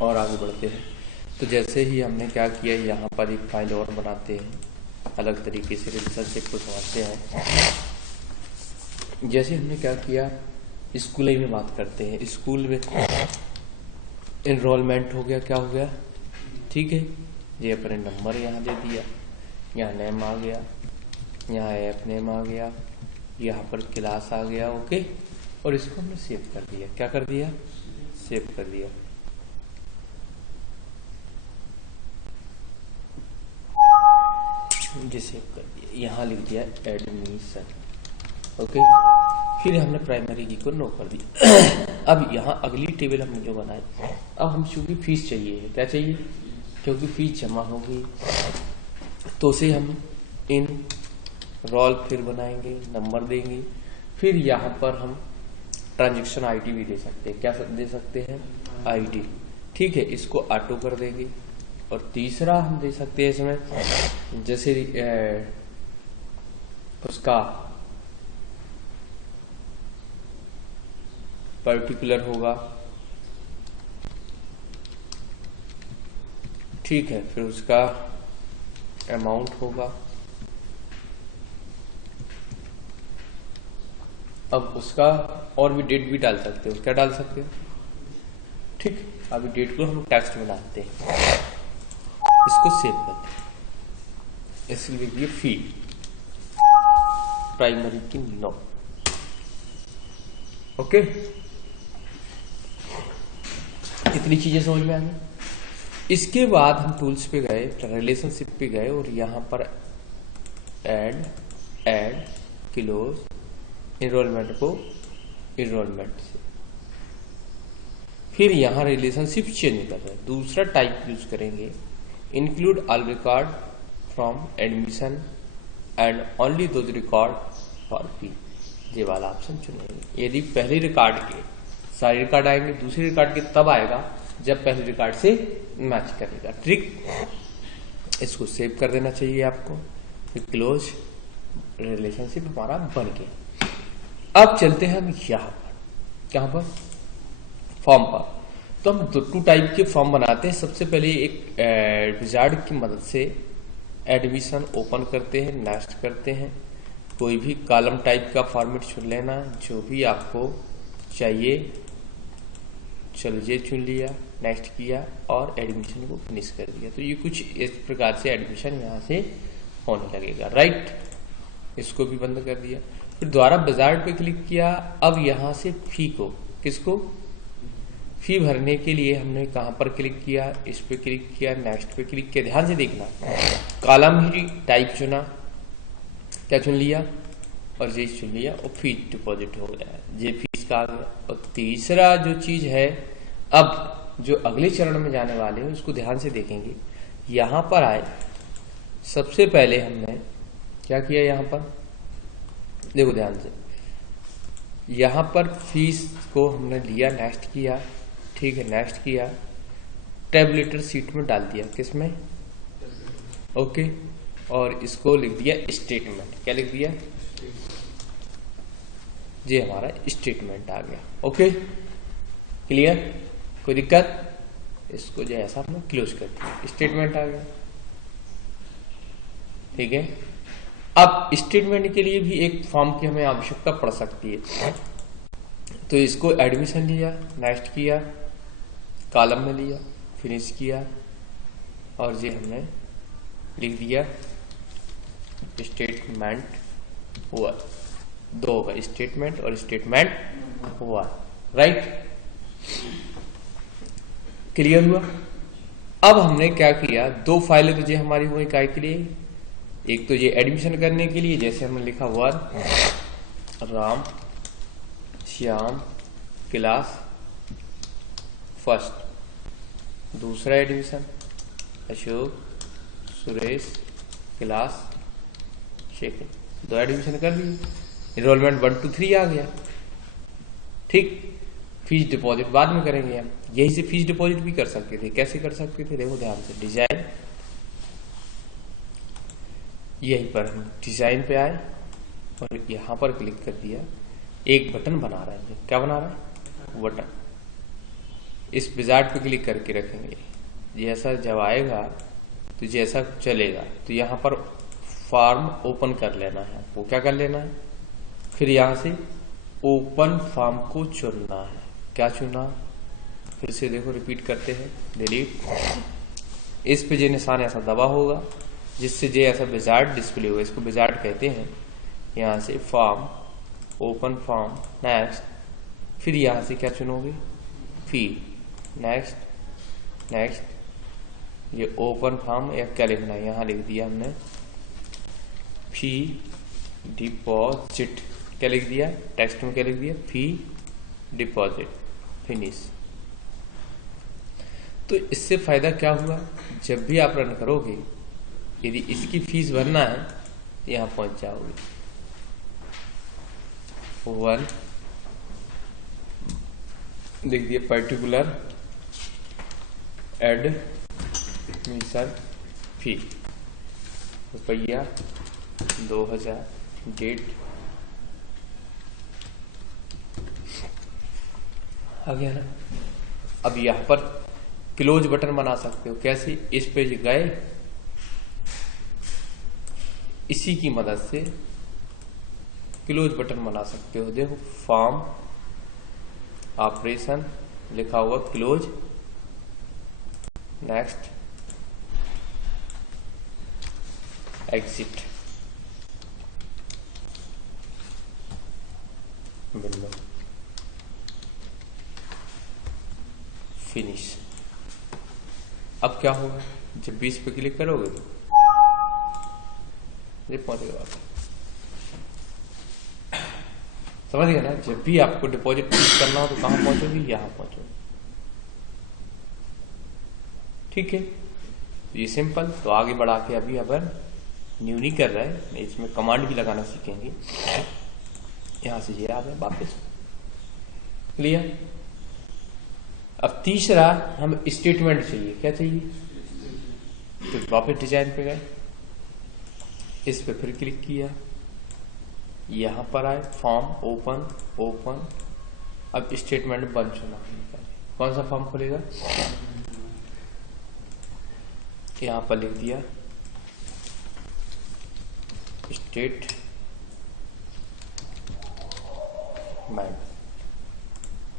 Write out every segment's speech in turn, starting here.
और आगे बढ़ते हैं। तो जैसे ही हमने क्या किया, यहाँ पर एक फाइल और बनाते हैं, अलग तरीके से रिलेशनशिप को समझते हैं। जैसे हमने क्या किया, स्कूल में बात करते हैं। स्कूल में एनरोलमेंट हो गया, क्या हो गया, ठीक है। ये अपने नंबर यहाँ दे दिया, यहाँ नेम आ गया, यहाँ ऐप नेम आ गया, यहाँ पर क्लास आ गया, ओके। और इसको हमने सेव कर दिया, क्या कर दिया, सेव कर दिया। जी सेव कर दिया, यहाँ लिख दिया एडमिशन, ओके। फिर हमने प्राइमरी की को नो कर दिया। अब यहाँ अगली टेबल हमने जो बनाई, अब हम चूंकि फीस चाहिए है, क्या चाहिए, क्योंकि फीस जमा हो गई, तो उसे हम इन रोल फिर बनाएंगे, नंबर देंगे। फिर यहाँ पर हम ट्रांजैक्शन आईडी भी दे सकते हैं, क्या दे सकते हैं, आईडी, ठीक है। इसको ऑटो कर देंगे। और तीसरा हम दे सकते हैं इसमें, जैसे उसका पर्टिकुलर होगा, ठीक है। फिर उसका अमाउंट होगा, अब उसका और भी डेट भी डाल सकते हो, क्या डाल सकते हो, ठीक। अभी डेट को हम टेक्स्ट में डालते हैं, इसको सेव करते हैं। इसलिए ये फी प्राइमरी की नो, ओके। इतनी चीजें समझ में आ गई। इसके बाद हम टूल्स पे गए, रिलेशनशिप पे गए, और यहां पर ऐड क्लोज एनरोलमेंट को एनरोलमेंट से, फिर यहां रिलेशनशिप चेंज कर रहे हैं, दूसरा टाइप यूज करेंगे, include all record from admission and only those record for फी, ये वाला ऑप्शन चुनेंगे। यदि पहले रिकॉर्ड के सारे रिकॉर्ड आएंगे, दूसरे रिकॉर्ड के तब आएगा जब पहले रिकॉर्ड से मैच करेगा, ठीक। इसको सेव कर देना चाहिए आपको। क्लोज रिलेशनशिप हमारा बन गया। अब चलते हैं हम यहां पर, कहां पर, फॉर्म पर। तो हम टू टाइप के फॉर्म बनाते हैं। सबसे पहले एक विजार्ड की मदद से एडमिशन ओपन करते हैं, नेक्स्ट करते हैं। कोई भी कॉलम टाइप का फॉर्मेट चुन लेना, जो भी आपको चाहिए। चलो ये चुन लिया, नेक्स्ट किया और एडमिशन को फिनिश कर दिया। तो ये कुछ इस प्रकार से एडमिशन यहाँ से होने लगेगा, राइट। इसको भी बंद कर दिया। फिर दोबारा विजार्ड पे क्लिक किया। अब यहाँ से फी को, किसको, फी भरने के लिए हमने कहां पर क्लिक किया, इस पे क्लिक किया, नेक्स्ट पे क्लिक किया। ध्यान से देखना, कॉलम ही टाइप चुना, क्या चुन लिया, और ये चुन लिया, और फीस डिपॉजिट हो गया, ये फीस का आ गया। और तीसरा जो चीज है, अब जो अगले चरण में जाने वाले हैं उसको ध्यान से देखेंगे। यहां पर आए, सबसे पहले हमने क्या किया, यहां पर देखो ध्यान से, यहां पर फीस को हमने लिया, नेक्स्ट किया, ठीक है, नेक्स्ट किया, टैबुलेटर सीट में डाल दिया, किसमें, ओके। और इसको लिख दिया स्टेटमेंट, क्या लिख दिया, ये हमारा स्टेटमेंट आ गया, ओके, क्लियर, कोई दिक्कत। इसको जो ऐसा हमने क्लोज कर दिया, स्टेटमेंट आ गया, ठीक है। अब स्टेटमेंट के लिए भी एक फॉर्म की हमें आवश्यकता पड़ सकती है। तो इसको एडमिशन लिया, नेक्स्ट किया, कॉलम में लिया, फिनिश किया, और ये हमने लिख दिया स्टेटमेंट हुआ, दो होगा, स्टेटमेंट और स्टेटमेंट हुआ, राइट, क्लियर हुआ। अब हमने क्या किया, दो फाइलें तो ये हमारी हुई काय के लिए, एक तो ये एडमिशन करने के लिए, जैसे हमने लिखा हुआ राम श्याम क्लास फर्स्ट, दूसरा admission Ashok Suresh class second, दो एडमिशन कर लिए, एनरोलमेंट 1 to 3 आ गया, ठीक। फीस डिपॉजिट बाद में करेंगे हम, यही से फीस डिपॉजिट भी कर सकते थे, कैसे कर सकते थे, देखो ध्यान से, डिजाइन, यहीं पर हम डिजाइन पे आए और यहां पर क्लिक कर दिया। एक बटन बना रहा है, क्या बना रहा है, बटन, इस विजार्ड पे क्लिक करके रखेंगे, जैसा जब आएगा तो जैसा चलेगा तो यहाँ पर फॉर्म ओपन कर लेना है। वो क्या कर लेना है, फिर यहाँ से ओपन फॉर्म को चुनना है। क्या चुना, फिर से देखो रिपीट करते हैं, डिलीट। इस पे जो निशान ऐसा दबा होगा जिससे जो ऐसा विजार्ड डिस्प्ले होगा, इसको विजार्ड कहते हैं। यहाँ से फॉर्म, ओपन फॉर्म, नेक्स्ट, फिर यहाँ से क्या चुनोगे, फील्ड, नेक्स्ट, नेक्स्ट। ये ओपन फॉर्म या क्या लिखना है, यहाँ लिख दिया हमने फी डिपॉजिट। क्या लिख दिया, टेक्स्ट में क्या लिख दिया, फी डिपॉजिट, फिनिश। तो इससे फायदा क्या हुआ, जब भी आप रन करोगे यदि इसकी फीस भरना है तो यहां पहुंच जाओगे। 1 लिख दिया, पर्टिकुलर एडमिशन फी रुपया 2000, डेट आ गया ना। अब यहां पर क्लोज बटन बना सकते हो। कैसे, इस पे गए, इसी की मदद से क्लोज बटन बना सकते हो। देखो फॉर्म ऑपरेशन लिखा हुआ, close, next, exit, window, finish. अब क्या होगा, जब 20 पे क्लिक करोगे तो ये पहुंचेगा। समझ गए ना, जब भी आपको डिपॉजिट करना हो तो कहां पहुंचोगे, यहां पहुंचोगे। ठीक है, तो ये सिंपल। तो आगे बढ़ा के अभी अपन न्यू नहीं कर रहे हैं, इसमें कमांड भी लगाना सीखेंगे। यहां से ये आ गए वापस, क्लियर। अब तीसरा हम स्टेटमेंट चाहिए। क्या चाहिए, तो वापस डिजाइन पे गए, इस पे फिर क्लिक किया, यहां पर आए, फॉर्म, ओपन, ओपन। अब स्टेटमेंट बन चुना। कौन सा फॉर्म खुलेगा, यहां पर लिख दिया स्टेटमेंट,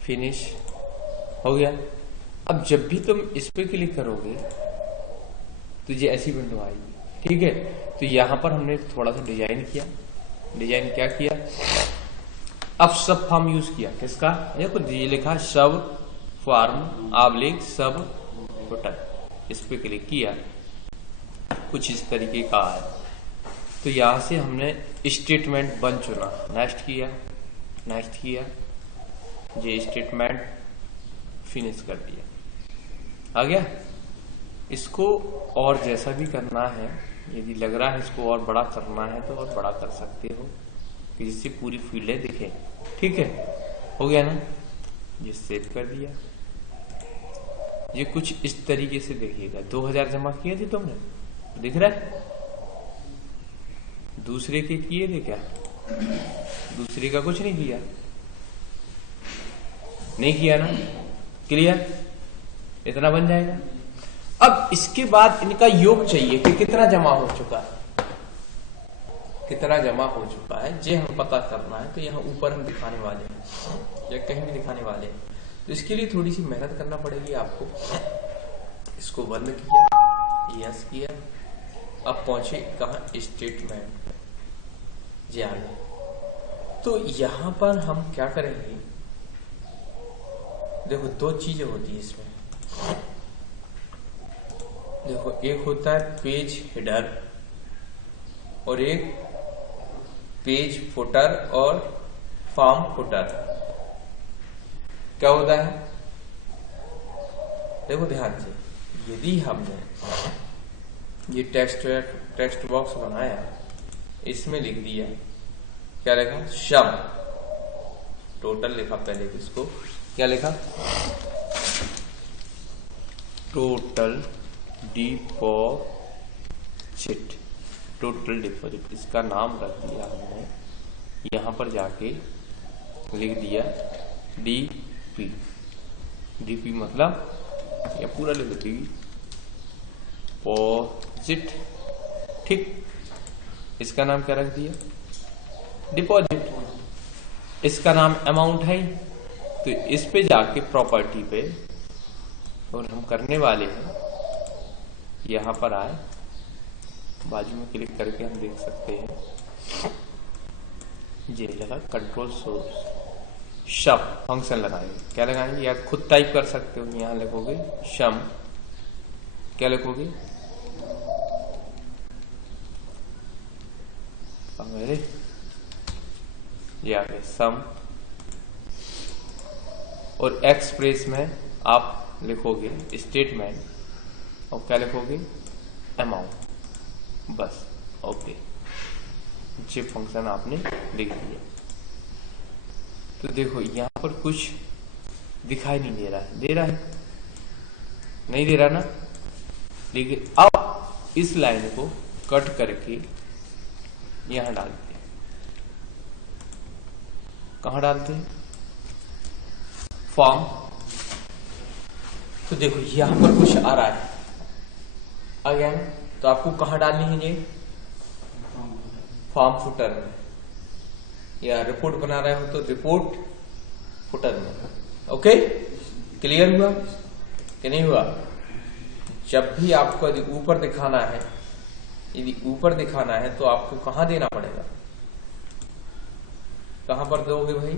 फिनिश, हो गया। अब जब भी तुम इस पे क्लिक करोगे तो ये ऐसी विंडो आएगी। ठीक है, तो यहां पर हमने थोड़ा सा डिजाइन किया। डिजाइन क्या किया, अब सब फॉर्म यूज किया। किसका, देखो ये लिखा सब फॉर्म आबलिक सब फुटर। इस पे क्लिक किया, कुछ इस तरीके का है। तो यहां से हमने स्टेटमेंट बन चुना। नेक्स्ट किया, नेक्स्ट किया, ये स्टेटमेंट फिनिश कर दिया, आ गया। इसको और जैसा भी करना है, यदि लग रहा है इसको और बड़ा करना है तो और बड़ा कर सकते हो, जिससे पूरी फील्डें दिखे। ठीक है, हो गया ना, ये सेव कर दिया। ये कुछ इस तरीके से देखिएगा। 2000 जमा किए थे तुमने, दिख रहा है। दूसरे के किए थे क्या, दूसरे का कुछ नहीं किया, नहीं किया ना, क्लियर। इतना बन जाएगा। अब इसके बाद इनका योग चाहिए कि कितना जमा हो चुका है, कितना जमा हो चुका है, ये हम पता करना है। तो यहाँ ऊपर हम दिखाने वाले हैं या कहीं भी दिखाने वाले हैं। तो इसके लिए थोड़ी सी मेहनत करना पड़ेगी आपको। इसको बंद किया, यस किया, अब पहुंचे कहा, स्टेटमेंट, जी आगे। तो यहां पर हम क्या करेंगे, देखो दो चीजें होती है इसमें। देखो एक होता है पेज हेडर और एक पेज फुटर और फॉर्म फुटर। क्या होता है, देखो ध्यान से, यदि हमने ये टेक्स्ट बॉक्स बनाया, इसमें लिख दिया, क्या लिखा, सम टोटल लिखा, पहले इसको क्या लिखा, टोटल डिपॉजिट, टोटल डिपॉजिट, इसका नाम रख दिया हमने। यहां पर जाके लिख दिया डीपी, डीपी मतलब या पूरा लिख दो डिपॉजिट। ठीक, इसका नाम क्या रख दिया? डिपॉजिट। इसका नाम अमाउंट है, तो इस पे जाके प्रॉपर्टी पे और हम करने वाले हैं, यहां पर आए, बाजू में क्लिक करके हम देख सकते हैं, ये लगा कंट्रोल सोर्स शम फंक्शन लगाएंगे। क्या लगाएंगे? या खुद टाइप कर सकते हो, यहां लिखोगे शम, क्या लिखोगे? मेरे ये आ गए सम, और एक्सप्रेस में आप लिखोगे स्टेटमेंट, और क्या लिखोगे? अमाउंट, बस। ओके, ये फंक्शन आपने लिख दिया। तो देखो यहां पर कुछ दिखाई नहीं दे रहा है, दे रहा है? नहीं दे रहा ना? लेकिन अब इस लाइन को कट करके यहां डालते हैं। कहां डालते हैं? फॉर्म। तो देखो यहां पर कुछ आ रहा है, आ गया ना? तो आपको कहां डालनी है ये? फॉर्म फुटर में, या रिपोर्ट बना रहे हो तो रिपोर्ट फुटर में। ओके, क्लियर हुआ कि नहीं हुआ? जब भी आपको यदि ऊपर दिखाना है, यदि ऊपर दिखाना है तो आपको कहां देना पड़ेगा? कहां पर दोगे भाई?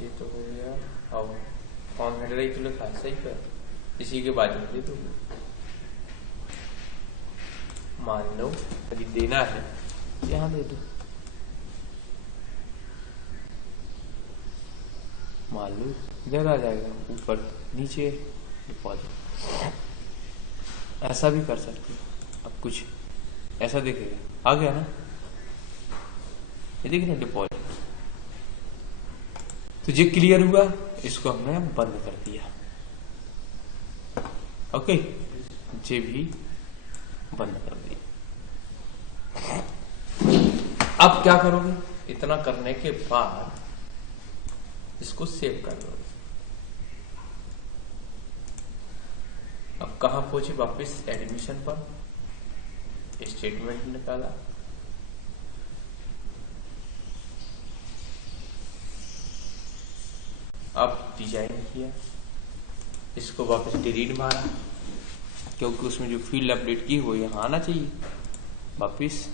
ये तो हो गया, अब फॉर्म हेडर ही तो लिखा है, सही पर इसी के बाजू में दे दोगे। मान लो यदि देना है, यहां दे दो। मान लो इधर आ जाएगा, ऊपर नीचे डिपॉजिट, ऐसा भी कर सकते हो। अब कुछ ऐसा दिखेगा, आ गया ना? ये देखिए ना, डिपॉजिट। तो ये क्लियर हुआ, इसको हमने बंद कर दिया। ओके, ये भी बंद कर दिया। अब क्या करोगे? इतना करने के बाद इसको सेव कर दो। अब कहां पहुंचे? वापस एडमिशन पर, स्टेटमेंट निकाला, अब डिजाइन किया, इसको वापस डिलीट मारा, क्योंकि उसमें जो फील्ड अपडेट की वो यहां आना चाहिए। वापस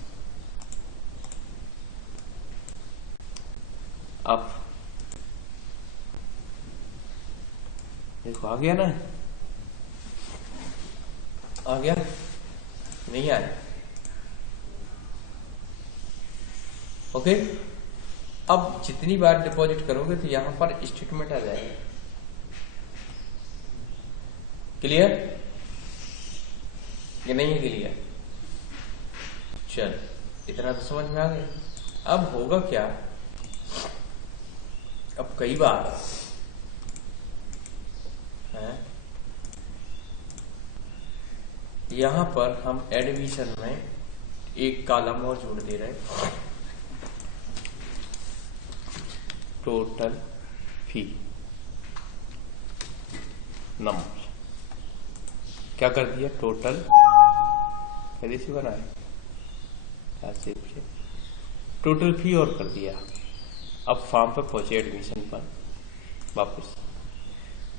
अब देखो आ गया ना? आ गया? नहीं आया? ओके, अब जितनी बार डिपॉजिट करोगे तो यहां पर स्टेटमेंट आ जाएगा। क्लियर कि नहीं है? क्लियर? चल, इतना तो समझ में आ गया। अब होगा क्या? अब कई बार है, यहां पर हम एडमिशन में एक कॉलम और जोड़ दे रहे, टोटल फी नंबर। क्या कर दिया? टोटल पहले से बनाए, टोटल फी और कर दिया। अब फॉर्म पर पहुंचे, एडमिशन पर वापस,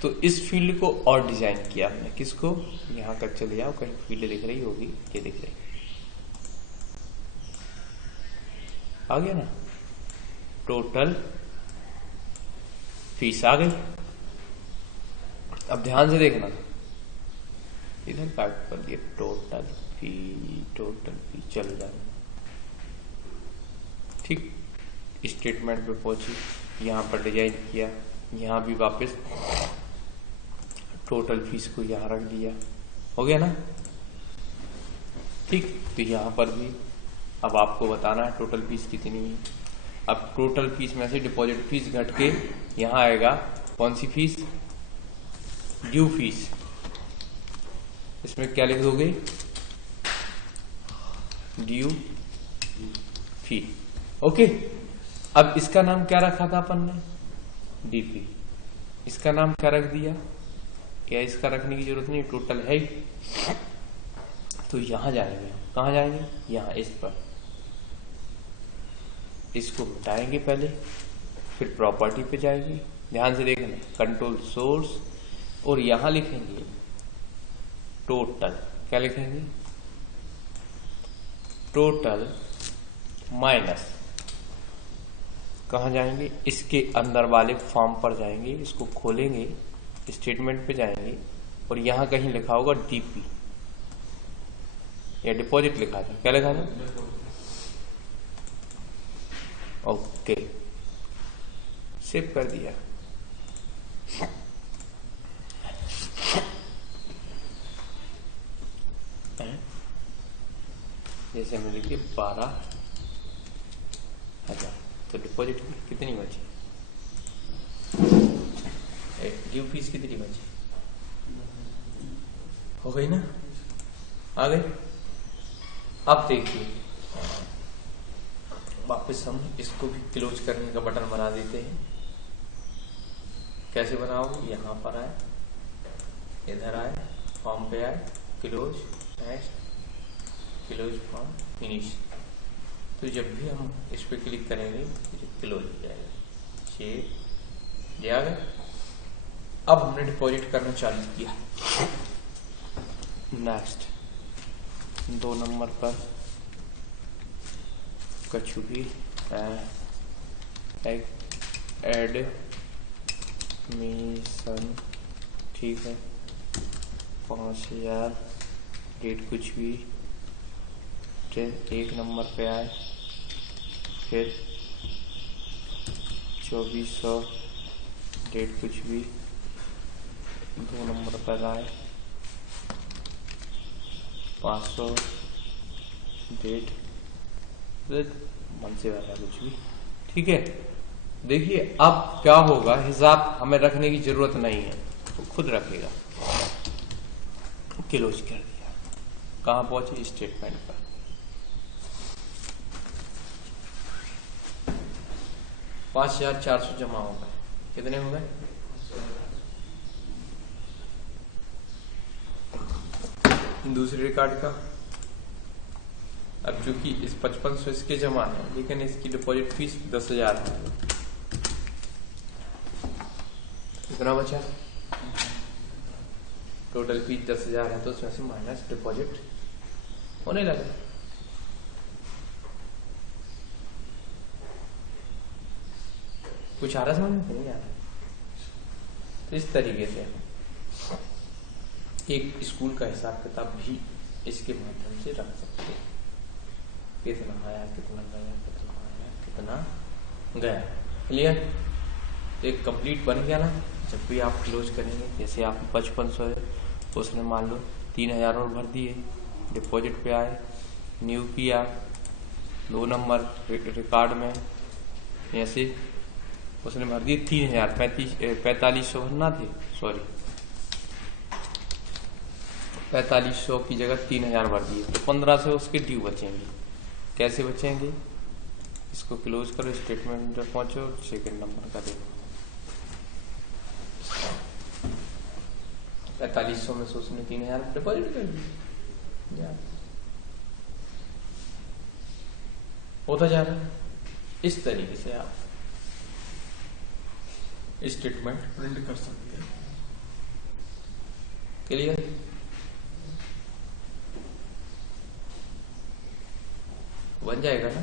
तो इस फील्ड को और डिजाइन किया हमने। किसको? यहां तक चले जाओ, कहीं फील्ड दिख रही होगी, ये दिख रही, आ गया ना? टोटल फीस आ गई। अब ध्यान से देखना, इधर काट कर दिया, टोटल फी चल जाए। ठीक, स्टेटमेंट पे पहुंची, यहां पर डिजाइन किया, यहां भी वापस टोटल फीस को यहां रख दिया। हो गया ना? ठीक, तो यहां पर भी अब आपको बताना है टोटल फीस कितनी है। अब टोटल फीस में से डिपॉजिट फीस घट के यहां आएगा कौन सी फीस? Due fees. इसमें क्या लिख दोगे? ड्यू फी। ओके, अब इसका नाम क्या रखा था अपन ने, डीपी। इसका नाम क्या रख दिया, या इसका रखने की जरूरत नहीं, टोटल है ही। तो यहां जाएंगे, कहां जाएंगे, यहां इस पर, इसको मिटाएंगे पहले, फिर प्रॉपर्टी पे जाएंगे, ध्यान से देखना, कंट्रोल सोर्स, और यहां लिखेंगे टोटल। क्या लिखेंगे, टोटल माइनस, कहां जाएंगे, इसके अंदर वाले फॉर्म पर जाएंगे, इसको खोलेंगे, स्टेटमेंट पे जाएंगे, और यहां कहीं लिखा होगा डीपी या डिपॉजिट लिखा था, क्या लिखा था, ओके, सेव कर दिया। जैसे हमने लिखी 12,000, तो डिपॉजिट कितनी बची, ड्यू फीस कितनी बची, हो गई ना, आ गई। अब देखिए, वापस हम इसको भी क्लोज करने का बटन बना देते हैं। कैसे बनाओगे, यहां पर आए, इधर आए, फॉर्म पे आए, close, next, close form, finish. तो जब भी हम इस पे क्लिक करेंगे तो क्लोज हो जाएगा, सेव, ये आ गया। अब हमने डिपॉजिट करना चालू किया। नेक्स्ट 2 नंबर पर कछु भी एडमिशन, ठीक है, 5,000, डेट कुछ भी, 1 नंबर पे आए, फिर 2400, डेट कुछ भी, 2 नंबर पर आए, 500, डेट मन से वाला कुछ भी, ठीक है। देखिए अब क्या होगा, हिसाब हमें रखने की जरूरत नहीं है, तो खुद रखेगा। क्लोज कर दिया, कहां पहुंचे, स्टेटमेंट पर। $5,400 जमा हो गए, कितने हो गए, दूसरे रिकॉर्ड का। अब चूंकि इस 5500 इसके जमा है, लेकिन इसकी डिपॉजिट फीस 10,000 है, कितना बचा, टोटल फीस 10,000 है, तो उसमें से माइनस डिपॉजिट होने लगा। कुछ आ रहा समझ में, नहीं आ रहा। तो इस तरीके से एक स्कूल का हिसाब किताब भी इसके माध्यम से रख सकते हैं, कितना आया, कितना गया, कितना आया, कितना गया। क्लियर, एक कंप्लीट बन गया ना। जब भी आप क्लोज करेंगे, जैसे आप 5500 है, उसने मान लो 3,000 और भर दिए, डिपॉजिट पे आए, न्यू किया, 2 नंबर रिकॉर्ड में, ऐसे उसने भर दिए 3,000, 4500 भरना थे, सॉरी 4500 की जगह 3,000 भर दिए, तो 1500 उसके ड्यू बचेंगे। कैसे बचेंगे, इसको क्लोज करो, स्टेटमेंट में पहुंचो, सेकंड नंबर का देखो, 4500 में से उसने 3,000 डिपॉजिट कर दिया, होता जा रहा है। इस तरीके से आप स्टेटमेंट प्रिंट कर सकते हैं। क्लियर, बन जाएगा ना।